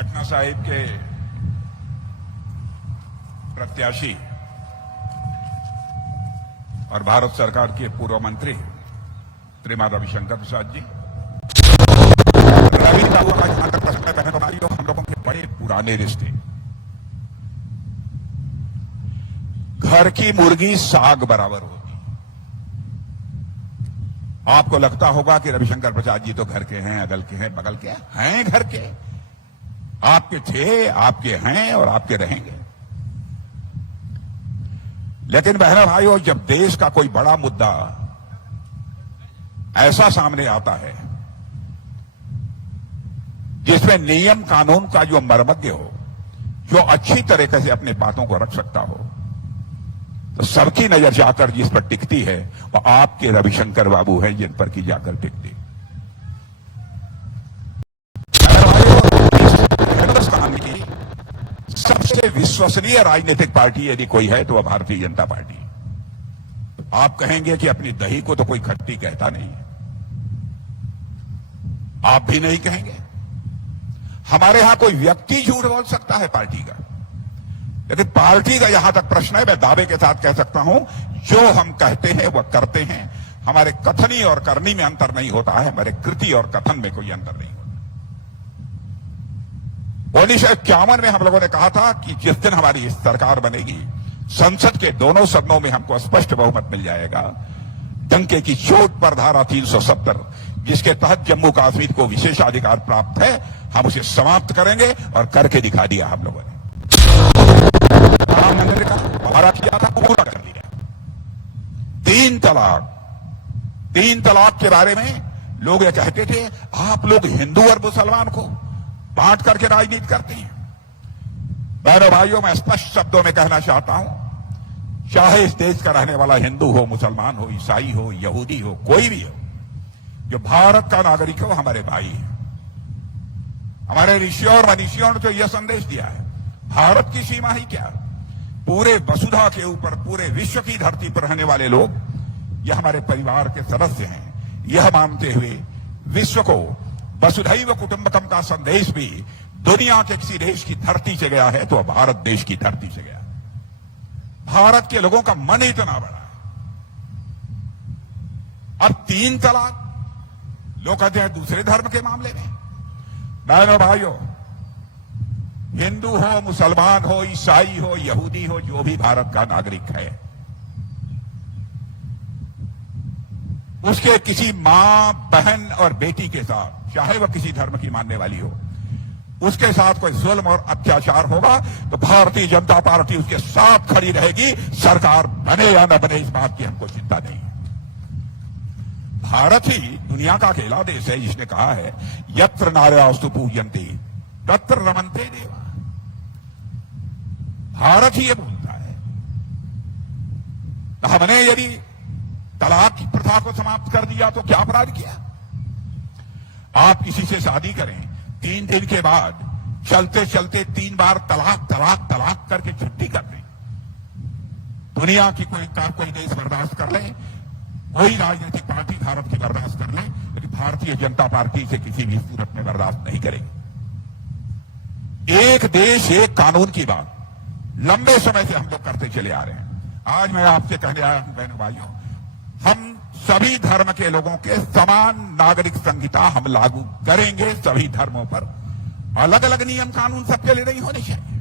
पटना साहिब के प्रत्याशी और भारत सरकार के पूर्व मंत्री श्रीमान रविशंकर प्रसाद जी, रवि बाबू का जहां तक प्रश्न है, बहनों भाइयों, हम लोगों के बड़े पुराने रिश्ते। घर की मुर्गी साग बराबर होती। आपको लगता होगा कि रविशंकर प्रसाद जी तो घर के हैं, अगल के हैं, बगल के हैं घर के, आपके थे, आपके हैं और आपके रहेंगे। लेकिन बहनों भाइयों, जब देश का कोई बड़ा मुद्दा ऐसा सामने आता है जिसमें नियम कानून का जो मर्मज्ञ हो, जो अच्छी तरीके से अपनी बातों को रख सकता हो, तो सबकी नजर जाकर जिस पर टिकती है वो आपके रविशंकर बाबू हैं, जिन पर की जाकर टिकती। हिंदुस्तान की सबसे विश्वसनीय राजनीतिक पार्टी यदि कोई है तो वह भारतीय जनता पार्टी। आप कहेंगे कि अपनी दही को तो कोई खट्टी कहता नहीं है, आप भी नहीं कहेंगे। हमारे यहां कोई व्यक्ति झूठ बोल सकता है पार्टी का, लेकिन पार्टी का यहां तक प्रश्न है, मैं दावे के साथ कह सकता हूं, जो हम कहते हैं वह करते हैं। हमारे कथनी और करनी में अंतर नहीं होता है, हमारे कृति और कथन में कोई अंतर नहीं होता। 1951 में हम लोगों ने कहा था कि जिस दिन हमारी सरकार बनेगी, संसद के दोनों सदनों में हमको स्पष्ट बहुमत मिल जाएगा। डंके की चोट पर धारा 370, जिसके तहत जम्मू कश्मीर को विशेषाधिकार प्राप्त है, हम उसे समाप्त करेंगे और करके दिखा दिया हम लोगों ने। प्रधानमंत्री का वादा किया था, पूरा कर दिया। 3 तलाक के बारे में लोग ये कहते थे, आप लोग हिंदू और मुसलमान को बांट करके राजनीति करते हैं। बहनों भाइयों, मैं स्पष्ट शब्दों में कहना चाहता हूं, चाहे इस देश का रहने वाला हिंदू हो, मुसलमान हो, ईसाई हो, यहूदी हो, कोई भी हो, जो भारत का नागरिक हो, हमारे भाई है। हमारे ऋषियों और मनीषियों ने तो यह संदेश दिया है, भारत की सीमा ही क्या, पूरे वसुधा के ऊपर, पूरे विश्व की धरती पर रहने वाले लोग यह हमारे परिवार के सदस्य हैं। यह मानते हुए विश्व को वसुधैव कुटुंबकम का संदेश भी दुनिया के किसी देश की धरती से गया है तो भारत देश की धरती से गया। भारत के लोगों का मन इतना बड़ा है। अब 3 तलाक लोग कहते हैं दूसरे धर्म के मामले में। बहनों भाइयों, हिंदू हो, मुसलमान हो, ईसाई हो, यहूदी हो, जो भी भारत का नागरिक है, उसके किसी मां, बहन और बेटी के साथ, चाहे वह किसी धर्म की मानने वाली हो, उसके साथ कोई जुल्म और अत्याचार होगा तो भारतीय जनता पार्टी उसके साथ खड़ी रहेगी। सरकार बने या न बने, इस बात की हमको चिंता नहीं है। भारत ही दुनिया का अकेला देश है जिसने कहा है, यत्र नार्यास्तु पूज्यन्ते तत्र रमन्ते देवा। भारत ही ये बोलता है। तो हमने यदि तलाक की प्रथा को समाप्त कर दिया तो क्या अपराध किया? आप किसी से शादी करें, 3 दिन के बाद चलते चलते 3 बार तलाक तलाक तलाक करके छुट्टी कर दें, दुनिया की कोई देश बर्दाश्त कर ले, कोई राजनीतिक पार्टी भारत की बर्दाश्त कर ले, लेकिन भारतीय जनता पार्टी से किसी भी सूरत में बर्दाश्त नहीं करेगी। एक देश एक कानून की बात लंबे समय से हम लोग करते चले आ रहे हैं। आज मैं आपसे कहने आया हूं, बहनों भाइयों, हम सभी धर्म के लोगों के समान नागरिक संहिता हम लागू करेंगे सभी धर्मों पर। अलग अलग नियम कानून सबके लिए नहीं होने चाहिए,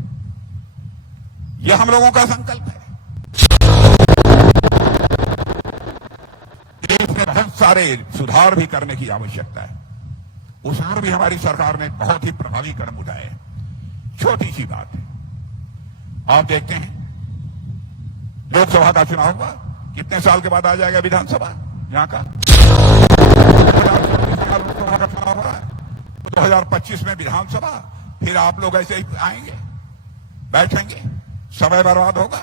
यह हम लोगों का संकल्प है। देश में बहुत सारे सुधार भी करने की आवश्यकता है, उस पर भी हमारी सरकार ने बहुत ही प्रभावी कदम उठाए हैं। छोटी सी बात है, आप देखते हैं लोकसभा का चुनाव हुआ, कितने साल के बाद आ जाएगा विधानसभा यहां का? लोकसभा का चुनाव हो रहा है, 2025 में विधानसभा, फिर आप लोग ऐसे ही आएंगे, बैठेंगे, समय बर्बाद होगा,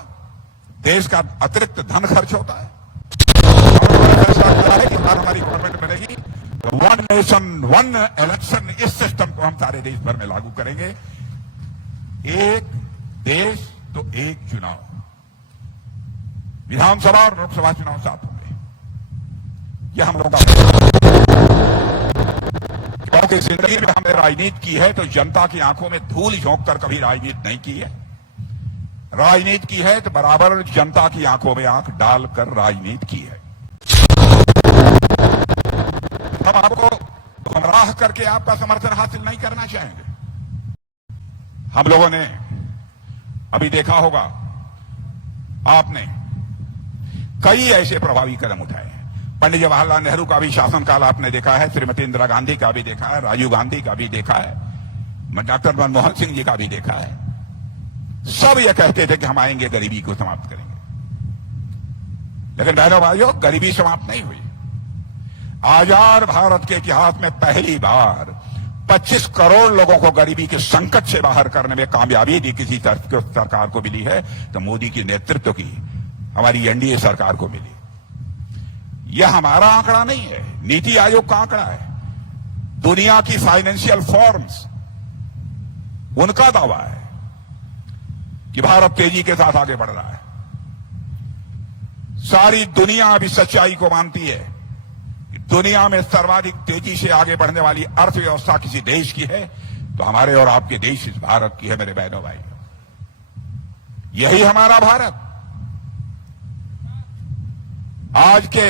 देश का अतिरिक्त धन खर्च होता है। फैसला किया है कि हमारी गवर्नमेंट बनेगी तो 1 नेशन 1 इलेक्शन, इस सिस्टम को हम सारे देश भर में लागू करेंगे। एक देश तो एक चुनाव, विधानसभा और लोकसभा चुनाव साथ होंगे, यह हम लोगों का क्योंकि जिंदगी में हमने राजनीति की है तो जनता की आंखों में धूल झोंक कर कभी राजनीति नहीं की है। राजनीति की है तो बराबर जनता की आंखों में आंख डालकर राजनीति की है। हम आपको गुमराह करके आपका समर्थन हासिल नहीं करना चाहेंगे। हम लोगों ने अभी देखा होगा, आपने कई ऐसे प्रभावी कदम उठाए हैं। पंडित जवाहरलाल नेहरू का भी शासनकाल आपने देखा है, श्रीमती इंदिरा गांधी का भी देखा है, राजीव गांधी का भी देखा है, डॉक्टर मनमोहन सिंह जी का भी देखा है। सब ये कहते थे कि हम आएंगे, गरीबी को समाप्त करेंगे। लेकिन बहनों भाइयों, गरीबी समाप्त नहीं हुई। आजाद भारत के इतिहास में पहली बार 25 करोड़ लोगों को गरीबी के संकट से बाहर करने में कामयाबी दी किसी सरकार को मिली है तो मोदी की नेतृत्व की हमारी एनडीए सरकार को मिली। यह हमारा आंकड़ा नहीं है, नीति आयोग का आंकड़ा है। दुनिया की फाइनेंशियल फॉर्म्स, उनका दावा है कि भारत तेजी के साथ आगे बढ़ रहा है। सारी दुनिया अभी सच्चाई को मानती है कि दुनिया में सर्वाधिक तेजी से आगे बढ़ने वाली अर्थव्यवस्था किसी देश की है तो हमारे और आपके देश इस भारत की है। मेरे बहनों भाइयों, यही हमारा भारत। आज के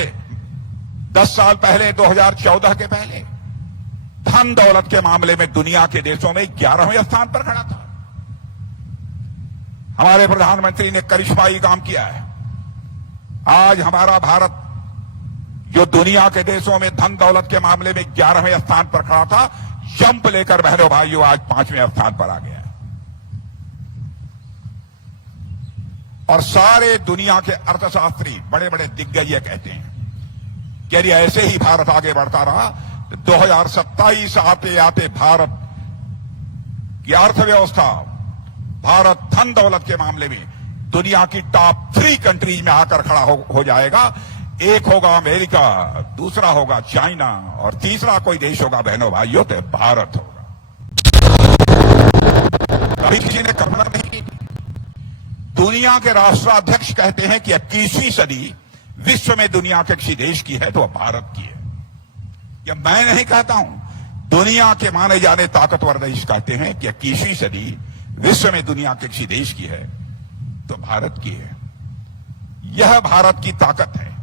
10 साल पहले, 2014 के पहले, धन दौलत के मामले में दुनिया के देशों में 11वें स्थान पर खड़ा था। हमारे प्रधानमंत्री ने करिश्माई काम किया है। आज हमारा भारत जो दुनिया के देशों में धन दौलत के मामले में 11वें स्थान पर खड़ा था, जंप लेकर बहनों भाइयों आज 5वें स्थान पर आ गया है। और सारे दुनिया के अर्थशास्त्री, बड़े बड़े दिग्गज ये कहते हैं कि यदि ऐसे ही भारत आगे बढ़ता रहा तो 2027 आते आते भारत की अर्थव्यवस्था, भारत धन दौलत के मामले में दुनिया की टॉप 3 कंट्रीज में आकर खड़ा हो जाएगा। एक होगा अमेरिका, दूसरा होगा चाइना और तीसरा कोई देश होगा बहनों भाइयों तो भारत होगा। कभी किसी ने कल्पना नहीं की। दुनिया के राष्ट्राध्यक्ष कहते हैं कि 21वीं सदी विश्व में दुनिया के किसी देश की है तो वह भारत की है। यह मैं नहीं कहता हूं, दुनिया के माने जाने ताकतवर देश कहते हैं कि 21वीं सदी विश्व में दुनिया के किसी देश की है तो भारत की है। यह भारत की ताकत है।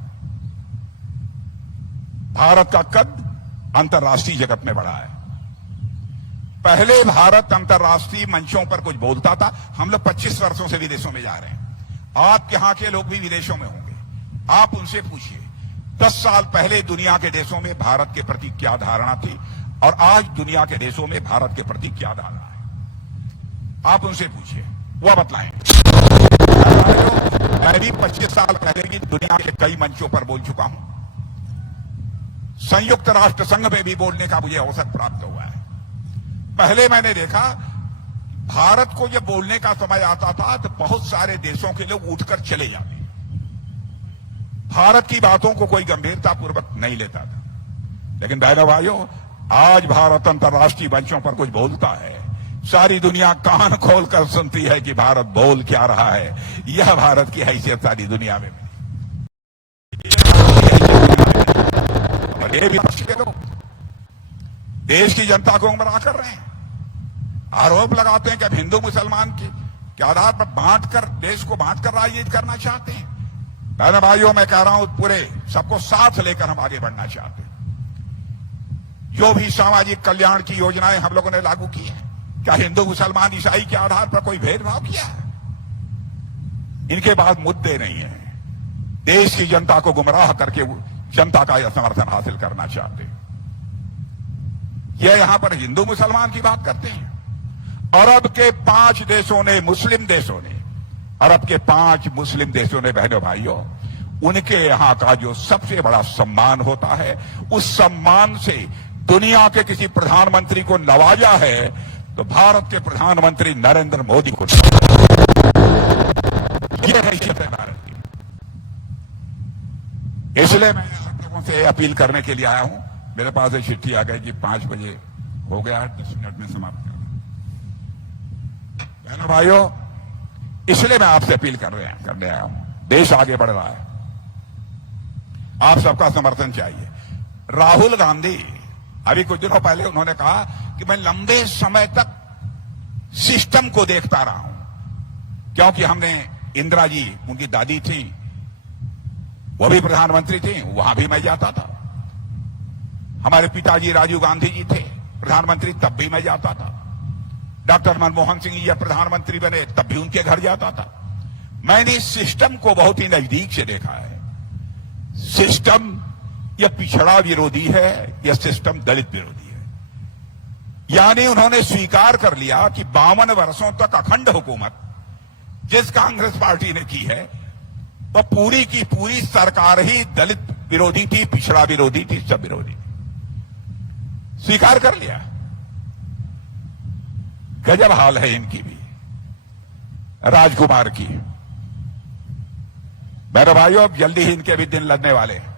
भारत का कद अंतर्राष्ट्रीय जगत में बढ़ा है। पहले भारत अंतर्राष्ट्रीय मंचों पर कुछ बोलता था। हम लोग 25 वर्षों से विदेशों में जा रहे हैं। आप यहां के लोग भी विदेशों में होंगे, आप उनसे पूछिए 10 साल पहले दुनिया के देशों में भारत के प्रति क्या धारणा थी और आज दुनिया के देशों में भारत के प्रति क्या धारणा है। आप उनसे पूछिए, वह बतलाएं। मैं भी 25 साल पहले की दुनिया के कई मंचों पर बोल चुका हूं। संयुक्त राष्ट्र संघ में भी बोलने का मुझे अवसर प्राप्त हुआ है। पहले मैंने देखा भारत को जब बोलने का समय आता था तो बहुत सारे देशों के लोग उठकर चले जाते, भारत की बातों को कोई गंभीरतापूर्वक नहीं लेता था। लेकिन बहनों भाइयों, आज भारत अंतर्राष्ट्रीय मंचों पर कुछ बोलता है, सारी दुनिया कान खोलकर सुनती है कि भारत बोल क्या रहा है। यह भारत की हैसियत सारी दुनिया में और ये भी देश की जनता को गुमराह कर रहे हैं। आरोप लगाते हैं कि अब हिंदू मुसलमान के आधार पर बांटकर, देश को बांटकर राजनीति करना चाहते हैं। बहनों भाइयों, मैं कह रहा हूं पूरे सबको साथ लेकर हम आगे बढ़ना चाहते हैं। जो भी सामाजिक कल्याण की योजनाएं हम लोगों ने लागू की है, क्या हिंदू मुसलमान ईसाई के आधार पर कोई भेदभाव किया है? इनके पास मुद्दे नहीं है। देश की जनता को गुमराह करके जनता का यह समर्थन हासिल करना चाहते हैं। यह यहां पर हिंदू मुसलमान की बात करते हैं। अरब के 5 देशों ने, मुस्लिम देशों ने, अरब के 5 मुस्लिम देशों ने बहनों भाइयों, उनके यहां का जो सबसे बड़ा सम्मान होता है, उस सम्मान से दुनिया के किसी प्रधानमंत्री को नवाजा है तो भारत के प्रधानमंत्री नरेंद्र मोदी को। यह हैसियत है भारत की। इसलिए मैं आप लोगों से अपील करने के लिए आया हूं। मेरे पास एक चिट्ठी आ गई कि 5 बजे हो गया है, 10 मिनट में समाप्त कर। बहनों भाइयों, इसलिए मैं आपसे अपील करने आया हूं। देश आगे बढ़ रहा है, आप सबका समर्थन चाहिए। राहुल गांधी अभी कुछ दिनों पहले उन्होंने कहा कि मैं लंबे समय तक सिस्टम को देखता रहा हूं, क्योंकि हमने इंदिरा जी, उनकी दादी थी, वो भी प्रधानमंत्री थी, वहां भी मैं जाता था। हमारे पिताजी राजीव गांधी जी थे प्रधानमंत्री, तब भी मैं जाता था। डॉक्टर मनमोहन सिंह जी जब प्रधानमंत्री बने तब भी उनके घर जाता था। मैंने इस सिस्टम को बहुत ही नजदीक से देखा है। सिस्टम यह पिछड़ा विरोधी है, यह सिस्टम दलित विरोधी है। यानी उन्होंने स्वीकार कर लिया कि 52 वर्षों तक अखंड हुकूमत जिस कांग्रेस पार्टी ने की है, वह पूरी की पूरी सरकार ही दलित विरोधी थी, पिछड़ा विरोधी थी, सब विरोधी थी। स्वीकार कर लिया। गजब हाल है इनकी भी, राजकुमार की। मेरे भाइयों, अब जल्दी ही इनके भी दिन लगने वाले हैं।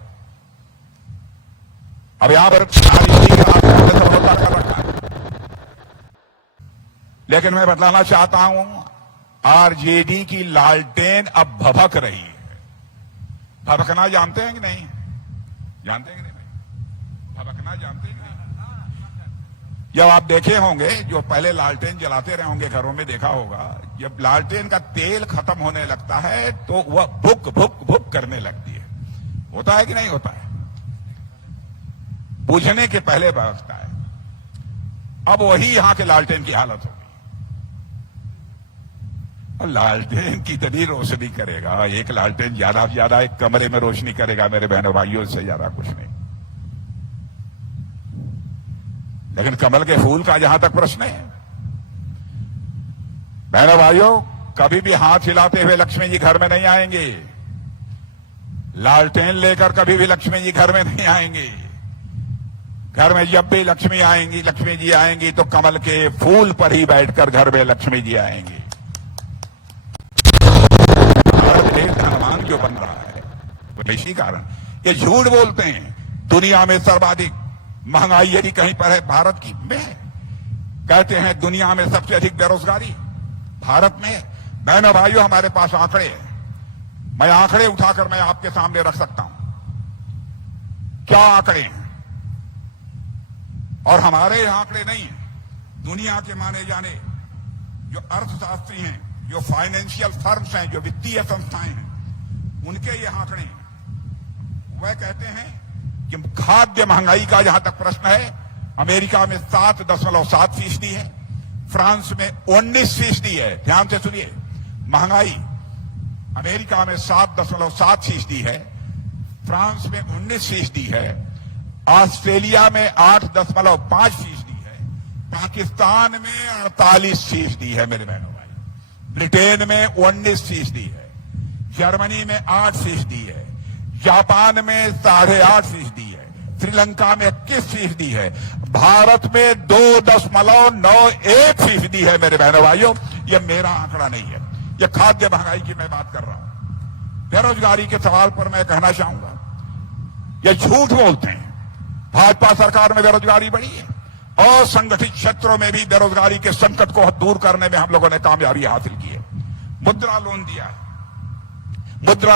अब यहां पर आरजेडी का समझौता कर रखा है, लेकिन मैं बतलाना चाहता हूं, आरजेडी की लालटेन अब भभक रही है। भभकना जानते हैं कि नहीं? जानते हैं कि नहीं? भभकना जानते हैं कि नहीं? जब आप देखे होंगे, जो पहले लालटेन जलाते रहे होंगे घरों में, देखा होगा, जब लालटेन का तेल खत्म होने लगता है तो वह भुक भुक भुक करने लगती है। होता है कि नहीं होता है? बुझने के पहले भड़कता है। अब वही यहां के लालटेन की हालत होगी। और लालटेन कितनी रोशनी करेगा? एक लालटेन ज्यादा से ज्यादा एक कमरे में रोशनी करेगा मेरे बहनों भाइयों, से ज्यादा कुछ नहीं। लेकिन कमल के फूल का जहां तक प्रश्न है, बहनों भाइयों, कभी भी हाथ हिलाते हुए लक्ष्मी जी घर में नहीं आएंगे। लालटेन लेकर कभी भी लक्ष्मी जी घर में नहीं आएंगे। घर में जब भी लक्ष्मी जी आएंगी तो कमल के फूल पर ही बैठकर घर में लक्ष्मी जी आएंगी। भारत देश धनवान जो बन रहा है वो इसी कारण। ये झूठ बोलते हैं दुनिया में सर्वाधिक महंगाई यदि कहीं पर है भारत की में, कहते हैं दुनिया में सबसे अधिक बेरोजगारी भारत में। बहनों भाइयों, हमारे पास आंकड़े हैं। मैं आंकड़े उठाकर मैं आपके सामने रख सकता हूं। क्या आंकड़े हैं? और हमारे यह आंकड़े नहीं हैं, दुनिया के माने जाने जो अर्थशास्त्री हैं, जो फाइनेंशियल फर्म्स हैं, जो वित्तीय संस्थाएं हैं, उनके ये आंकड़े हैं। वह कहते हैं कि खाद्य महंगाई का जहां तक प्रश्न है, अमेरिका में 7.7% है, फ्रांस में 19% है। ध्यान से सुनिए, महंगाई अमेरिका में 7.7% है, फ्रांस में 19% है, ऑस्ट्रेलिया में 8.5% है, पाकिस्तान में 48% है मेरे बहनों भाई, ब्रिटेन में 19% है, जर्मनी में 8% है, जापान में 8.5% है, श्रीलंका में 21% है, भारत में 2.91% है मेरे बहनों भाइयों। यह मेरा आंकड़ा नहीं है, यह खाद्य महंगाई की मैं बात कर रहा हूं। बेरोजगारी के सवाल पर मैं कहना चाहूंगा, यह झूठ बोलते हैं। भाजपा सरकार में बेरोजगारी बढ़ी है और संगठित क्षेत्रों में भी बेरोजगारी के संकट को दूर करने में हम लोगों ने कामयाबी हासिल की है। मुद्रा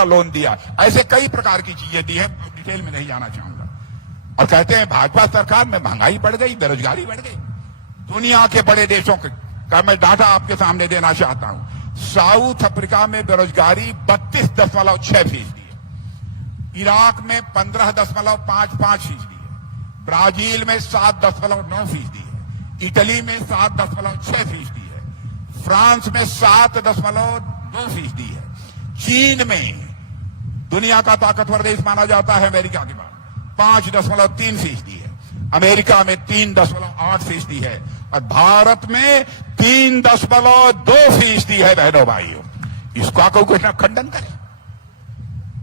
लोन दिया, ऐसे कई प्रकार की चीजें दी है, डिटेल में नहीं जाना चाहूंगा। और कहते हैं भाजपा सरकार में महंगाई बढ़ गई, बेरोजगारी बढ़ गई। दुनिया के बड़े देशों का मैं डाटा आपके सामने देना चाहता हूं। साउथ अफ्रीका में बेरोजगारी 32.6% है, इराक में 15.55% है, ब्राजील में 7.9% है, इटली में 7.6% है, फ्रांस में 7.2% है, चीन में दुनिया का ताकतवर देश माना जाता है अमेरिका के बाद 5.3% है, अमेरिका में 3.8% है, और भारत में 3.2% है। बहनों भाइयों, इसका कोई कुछ ना खंडन करे।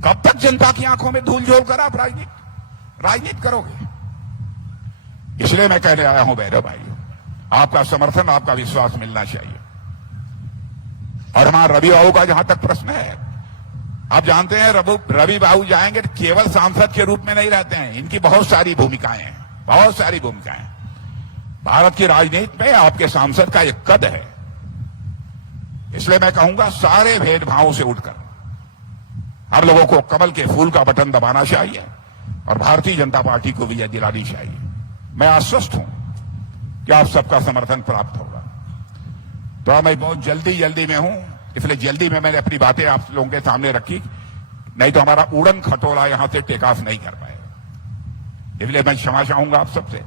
कब तक जनता की आंखों में धूल झोल कर आप राजनीति करोगे? इसलिए मैं कहने आया हूं बहनों भाइयों, आपका समर्थन, आपका विश्वास मिलना चाहिए। और हमारा रवि बाबू का जहां तक प्रश्न है, आप जानते हैं रवि बाबू जाएंगे तो केवल सांसद के रूप में नहीं रहते हैं, इनकी बहुत सारी भूमिकाएं हैं, बहुत सारी भूमिकाएं। भारत की राजनीति में आपके सांसद का एक कद है। इसलिए मैं कहूंगा सारे भेदभावों से उठकर हम लोगों को कमल के फूल का बटन दबाना चाहिए और भारतीय जनता पार्टी को विजय दिलानी चाहिए। मैं आश्वस्त हूं कि आप सबका समर्थन प्राप्त होगा। तो मैं बहुत जल्दी में हूं, इसलिए जल्दी में मैंने अपनी बातें आप लोगों के सामने रखी, नहीं तो हमारा उड़न खटोला यहां से टेक ऑफ नहीं कर पाएगा। इसलिए मैं क्षमा चाहूंगा आप सबसे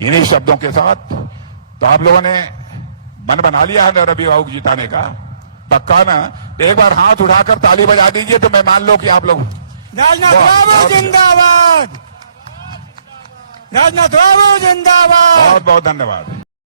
इन्हीं शब्दों के साथ। तो आप लोगों ने मन बना लिया है ना रवि बाबू जिताने का, पक्का ना? एक बार हाथ उठाकर ताली बजा दीजिए तो मैं मान लो कि आप लोग। राजनाथ बाबू जिंदाबाद, राजनाथ बाबू जिंदाबाद। बहुत बहुत धन्यवाद।